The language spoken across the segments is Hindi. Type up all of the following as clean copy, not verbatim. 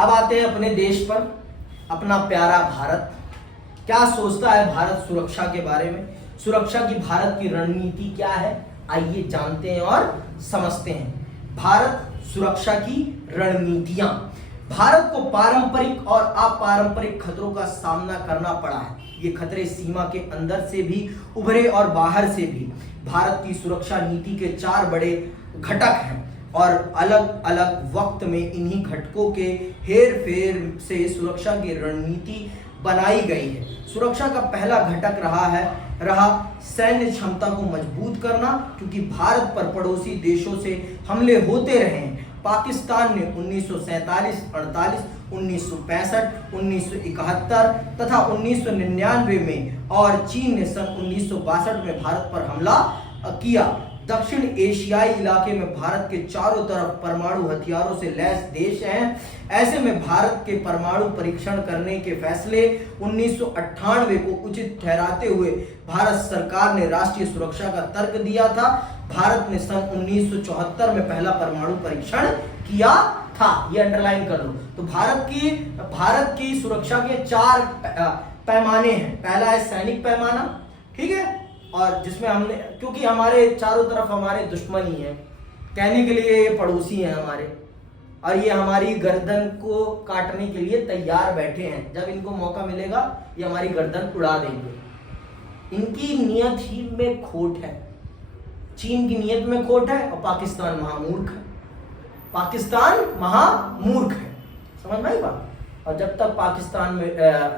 अब आते हैं अपने देश पर, अपना प्यारा भारत। क्या सोचता है भारत सुरक्षा के बारे में? सुरक्षा की भारत की रणनीति क्या है, आइए जानते हैं और समझते हैं। भारत सुरक्षा की रणनीतियां। भारत को पारंपरिक और अपारंपरिक खतरों का सामना करना पड़ा है। ये खतरे सीमा के अंदर से भी उभरे और बाहर से भी। भारत की सुरक्षा नीति के 4 बड़े घटक हैं और अलग अलग वक्त में इन्हीं घटकों के हेर फेर से सुरक्षा की रणनीति बनाई गई है। सुरक्षा का पहला घटक रहा सैन्य क्षमता को मजबूत करना, क्योंकि भारत पर पड़ोसी देशों से हमले होते रहे हैं। पाकिस्तान ने 1947, 48, 1965, 1971 तथा 1999 में और चीन ने सन 1962 में भारत पर हमला किया। दक्षिण एशियाई इलाके में भारत के चारों तरफ परमाणु हथियारों से लैस देश हैं। ऐसे में भारत के परमाणु परीक्षण करने के फैसले 1998 को उचित ठहराते हुए भारत सरकार ने राष्ट्रीय सुरक्षा का तर्क दिया था। भारत ने सन 1974 में पहला परमाणु परीक्षण किया था, ये अंडरलाइन कर लो। तो भारत की सुरक्षा के 4 पैमाने हैं। पहला है सैनिक पैमाना, ठीक है, और जिसमें हमने, क्योंकि हमारे चारों तरफ हमारे दुश्मन ही हैं, कहने के लिए ये पड़ोसी हैं हमारे, और ये हमारी गर्दन को काटने के लिए तैयार बैठे हैं। जब इनको मौका मिलेगा ये हमारी गर्दन उड़ा देंगे। इनकी नियत ही में खोट है, चीन की नियत में खोट है और पाकिस्तान महामूर्ख है। पाकिस्तान महामूर्ख है, समझ में आई बात। और जब तक पाकिस्तान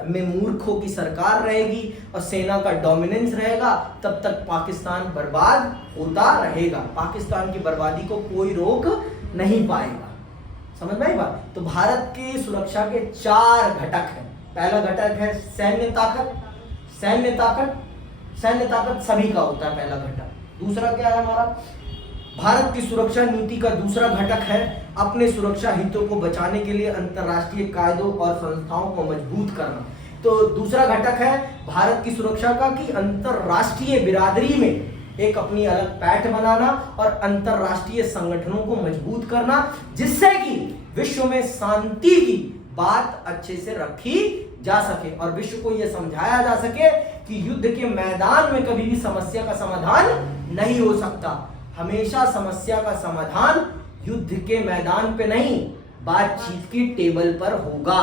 में मूर्खों की सरकार रहेगी और सेना का डोमिनेंस रहेगा, तब तक पाकिस्तान बर्बाद होता रहेगा। पाकिस्तान की बर्बादी को कोई रोक नहीं पाएगा, समझ में आई बात। तो भारत की सुरक्षा के 4 घटक हैं। पहला घटक है सैन्य ताकत। सैन्य ताकत सभी का होता है, पहला घटक। दूसरा क्या है हमारा? भारत की सुरक्षा नीति का दूसरा घटक है अपने सुरक्षा हितों को बचाने के लिए अंतर्राष्ट्रीय कायदों और संस्थाओं को मजबूत करना। तो दूसरा घटक है भारत की सुरक्षा का कि अंतर्राष्ट्रीय बिरादरी में एक अपनी अलग पैठ बनाना और अंतर्राष्ट्रीय संगठनों को मजबूत करना, जिससे कि विश्व में शांति की बात अच्छे से रखी जा सके और विश्व को यह समझाया जा सके कि युद्ध के मैदान में कभी भी समस्या का समाधान नहीं हो सकता। हमेशा समस्या का समाधान युद्ध के मैदान पे नहीं, बातचीत की टेबल पर होगा।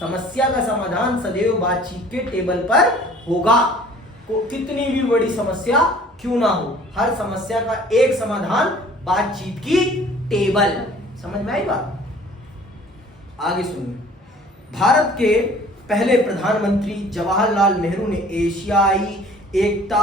समस्या का समाधान सदैव बातचीत के टेबल पर होगा। कितनी भी बड़ी समस्या क्यों ना हो, हर समस्या का एक समाधान बातचीत की टेबल। समझ में आई बात? आगे सुनिए। भारत के पहले प्रधानमंत्री जवाहरलाल नेहरू ने एशियाई एकता,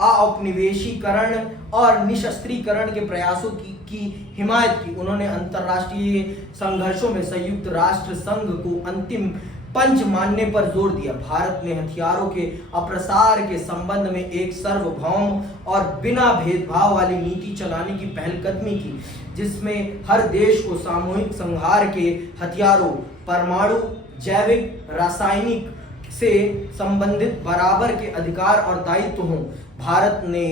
औपनिवेशीकरण और निशस्त्रीकरण के प्रयासों की हिमायत की। उन्होंने अंतर्राष्ट्रीय संघर्षों में संयुक्त राष्ट्र संघ को अंतिम पंच मानने पर जोर दिया। भारत ने हथियारों के अप्रसार के संबंध में एक सार्वभौम और बिना भेदभाव वाली नीति चलाने की पहलकदमी की, जिसमें हर देश को सामूहिक संहार के हथियारों, परमाणु, जैविक, रासायनिक से संबंधित बराबर के अधिकार और दायित्व हों। भारत ने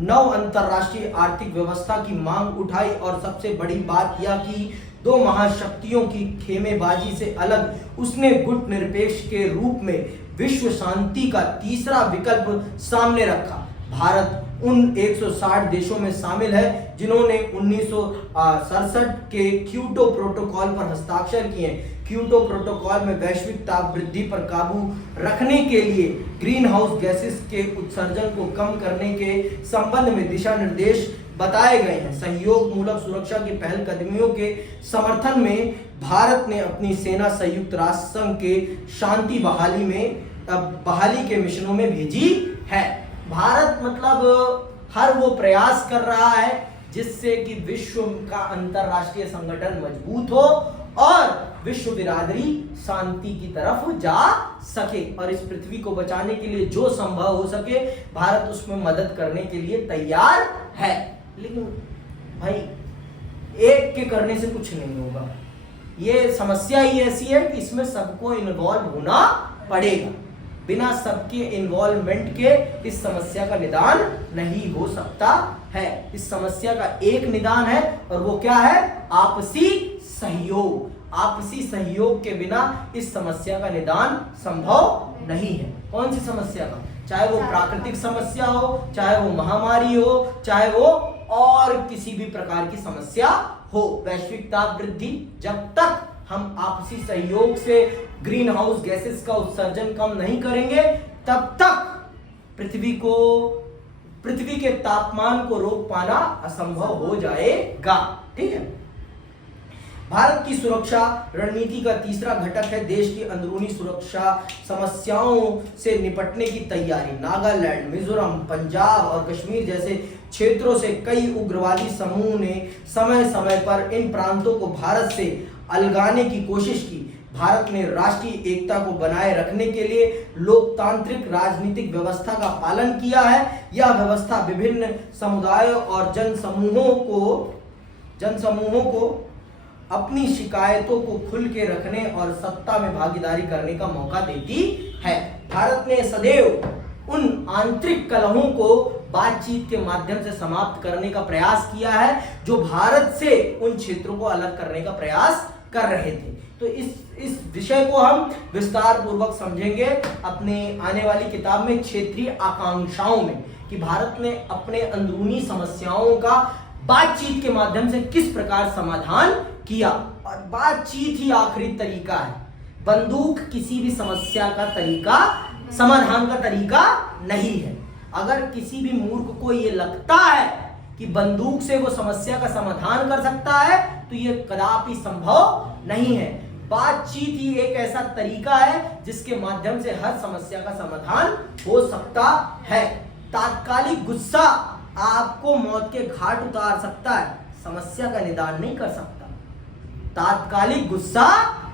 नव अंतर्राष्ट्रीय आर्थिक व्यवस्था की मांग उठाई और सबसे बड़ी बात यह कि 2 महाशक्तियों की खेमेबाजी से अलग उसने गुट निरपेक्ष के रूप में विश्व शांति का तीसरा विकल्प सामने रखा। भारत उन 160 देशों में शामिल है जिन्होंने 1967 के क्योटो प्रोटोकॉल पर हस्ताक्षर किए। क्योटो प्रोटोकॉल में वैश्विक ताप वृद्धि पर काबू रखने के लिए ग्रीन हाउस गैसेस के उत्सर्जन को कम करने के संबंध में दिशा निर्देश बताए गए हैं। सहयोग मूलक सुरक्षा की पहलकदमियों के समर्थन में भारत ने अपनी सेना संयुक्त राष्ट्र संघ के शांति बहाली के मिशनों में भेजी है। भारत मतलब हर वो प्रयास कर रहा है जिससे कि विश्व का अंतरराष्ट्रीय संगठन मजबूत हो और विश्व बिरादरी शांति की तरफ जा सके, और इस पृथ्वी को बचाने के लिए जो संभव हो सके भारत उसमें मदद करने के लिए तैयार है। लेकिन भाई एक के करने से कुछ नहीं होगा। ये समस्या ही ऐसी है कि इसमें सबको इन्वॉल्व होना पड़ेगा। बिना सबके इन्वॉल्वमेंट के इस समस्या का निदान नहीं हो सकता है। इस समस्या का एक निदान है और वो क्या है? आपसी सहयोग। आपसी सहयोग के बिना इस समस्या का निदान संभव नहीं है। कौन सी समस्या का? चाहे वो प्राकृतिक समस्या हो, चाहे वो महामारी हो, चाहे वो और किसी भी प्रकार की समस्या हो। वैश्विक ताप वृद्धि, जब तक हम आपसी सहयोग से ग्रीन हाउस गैसेस का उत्सर्जन कम नहीं करेंगे, तब तक पृथ्वी के तापमान को रोक पाना असंभव हो जाएगा। ठीक है। भारत की सुरक्षा रणनीति का तीसरा घटक है देश की अंदरूनी सुरक्षा समस्याओं से निपटने की तैयारी। नागालैंड, मिजोरम, पंजाब और कश्मीर जैसे क्षेत्रों से कई उग्रवादी समूह ने समय समय पर इन प्रांतों को भारत से अलगाने की कोशिश की। भारत ने राष्ट्रीय एकता को बनाए रखने के लिए लोकतांत्रिक राजनीतिक व्यवस्था का पालन किया है। यह व्यवस्था विभिन्न समुदायों और जनसमूहों को अपनी शिकायतों को खुल के रखने और सत्ता में भागीदारी करने का मौका देती है। भारत ने सदैव उन आंतरिक कलहों को बातचीत के माध्यम से समाप्त करने का प्रयास किया है जो भारत से उन क्षेत्रों को अलग करने का प्रयास कर रहे थे। तो इस विषय को हम विस्तार पूर्वक समझेंगे अपने आने वाली किताब में क्षेत्रीय आकांक्षाओं में, कि भारत ने अपने अंदरूनी समस्याओं का बातचीत के माध्यम से किस प्रकार समाधान किया। और बातचीत ही आखिरी तरीका है। बंदूक किसी भी समस्या का तरीका, समाधान का तरीका नहीं है। अगर किसी भी मूर्ख को यह लगता है कि बंदूक से वो समस्या का समाधान कर सकता है, तो ये कदापि संभव नहीं है। बातचीत ही एक ऐसा तरीका है जिसके माध्यम से हर समस्या का समाधान हो सकता है। तात्कालिक गुस्सा आपको मौत के घाट उतार सकता है, समस्या का निदान नहीं कर सकता। तात्कालिक गुस्सा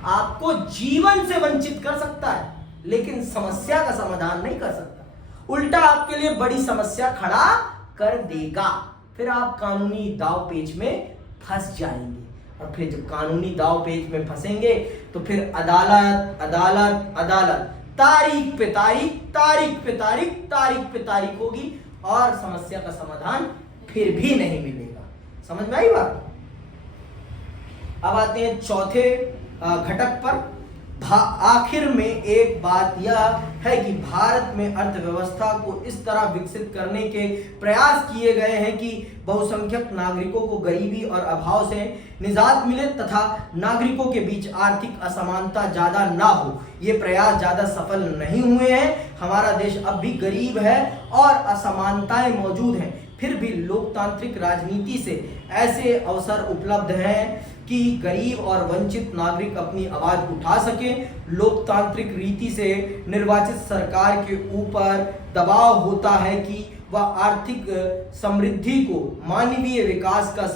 आपको जीवन से वंचित कर सकता है, लेकिन समस्या का समाधान नहीं कर सकता। उल्टा आपके लिए बड़ी समस्या खड़ा कर देगा। फिर आप कानूनी दाव पेच में फंस जाएंगे, और फिर जब कानूनी दाव पेच में फंसेंगे तो फिर अदालत अदालत अदालत, तारीख पे तारीख, तारीख पे तारीख, तारीख पे तारीख होगी, और समस्या का समाधान फिर भी नहीं मिलेगा। समझ में आई बात? अब आते हैं चौथे घटक पर। आखिर में एक बात यह है कि भारत में अर्थव्यवस्था को इस तरह विकसित करने के प्रयास किए गए हैं कि बहुसंख्यक नागरिकों को गरीबी और अभाव से निजात मिले तथा नागरिकों के बीच आर्थिक असमानता ज्यादा ना हो। ये प्रयास ज्यादा सफल नहीं हुए हैं। हमारा देश अब भी गरीब है और असमानताएं मौजूद हैं। फिर भी लोकतांत्रिक राजनीति से ऐसे अवसर उपलब्ध हैं कि गरीब और वंचित नागरिक अपनी आवाज उठा सके। लोकतांत्रिक रीति से निर्वाचित सरकार के ऊपर दबाव होता है कि वह आर्थिक समृद्धि को मानवीय विकास का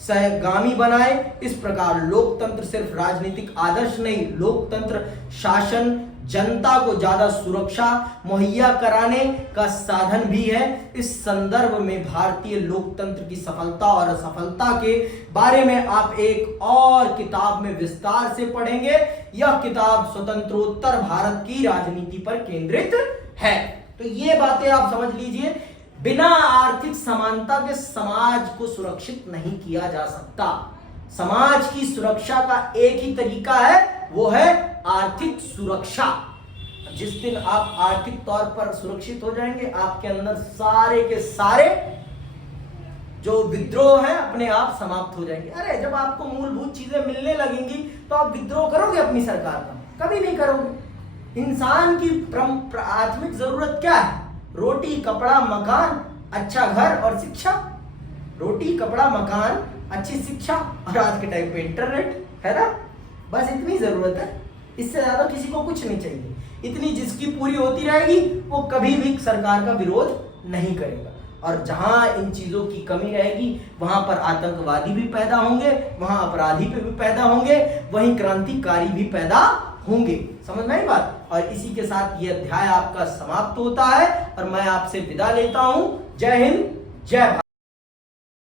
सहगामी बनाए। इस प्रकार लोकतंत्र सिर्फ राजनीतिक आदर्श नहीं, लोकतंत्र शासन जनता को ज्यादा सुरक्षा मुहैया कराने का साधन भी है। इस संदर्भ में भारतीय लोकतंत्र की सफलता और असफलता के बारे में आप एक और किताब में विस्तार से पढ़ेंगे। यह किताब स्वतंत्रोत्तर भारत की राजनीति पर केंद्रित है। तो ये बातें आप समझ लीजिए। बिना आर्थिक समानता के समाज को सुरक्षित नहीं किया जा सकता। समाज की सुरक्षा का एक ही तरीका है, वो है आर्थिक सुरक्षा। जिस दिन आप आर्थिक तौर पर सुरक्षित हो जाएंगे, आपके अंदर सारे के सारे जो विद्रोह है अपने आप समाप्त हो जाएंगे। अरे जब आपको मूलभूत चीजें मिलने लगेंगी तो आप विद्रोह करोगे अपनी सरकार का? कभी नहीं करोगे। इंसान की प्राथमिक जरूरत क्या है? रोटी, कपड़ा, मकान, अच्छा घर और शिक्षा। रोटी, कपड़ा, मकान, अच्छी शिक्षा, और आज के टाइम पे इंटरनेट है ना। बस इतनी जरूरत है, इससे ज्यादा किसी को कुछ नहीं चाहिए। इतनी जिसकी पूरी होती रहेगी वो कभी भी सरकार का विरोध नहीं करेगा। और जहां इन चीजों की कमी रहेगी वहां पर आतंकवादी भी पैदा होंगे, वहां अपराधी भी पैदा होंगे, वहीं क्रांतिकारी भी पैदा होंगे। समझ में आई बात? और इसी के साथ यह अध्याय आपका समाप्त होता है और मैं आपसे विदा लेता हूं। जय हिंद, जय भारत।